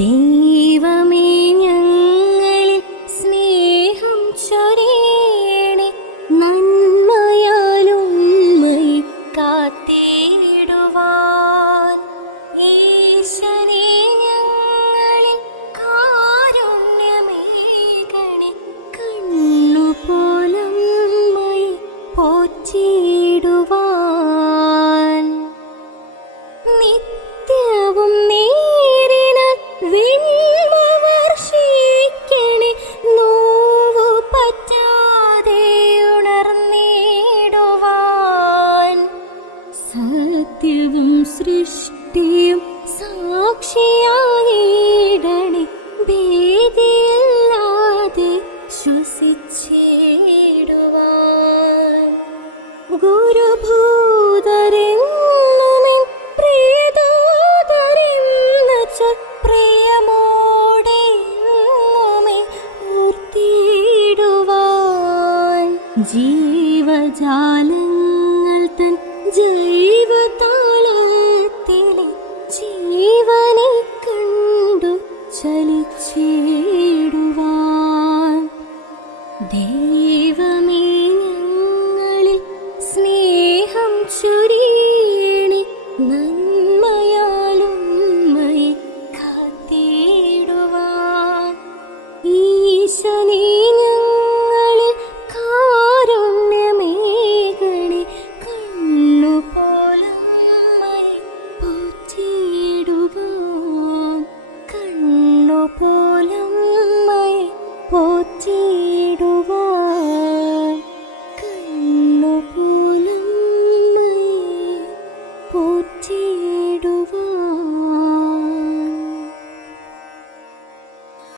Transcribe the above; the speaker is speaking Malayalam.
ദൈവമേ സത്യവും സൃഷ്ടിയും സാക്ഷിയായിടണേ. ഭേദിയില്ലാതെ ശ്വസിച്ചേടുവാൻ. ഗുരുഭൂതരെന്നു ജീവജാലങ്ങൾ തൻ ജയ ചലിച്ചിടുവാൻ ദൈവം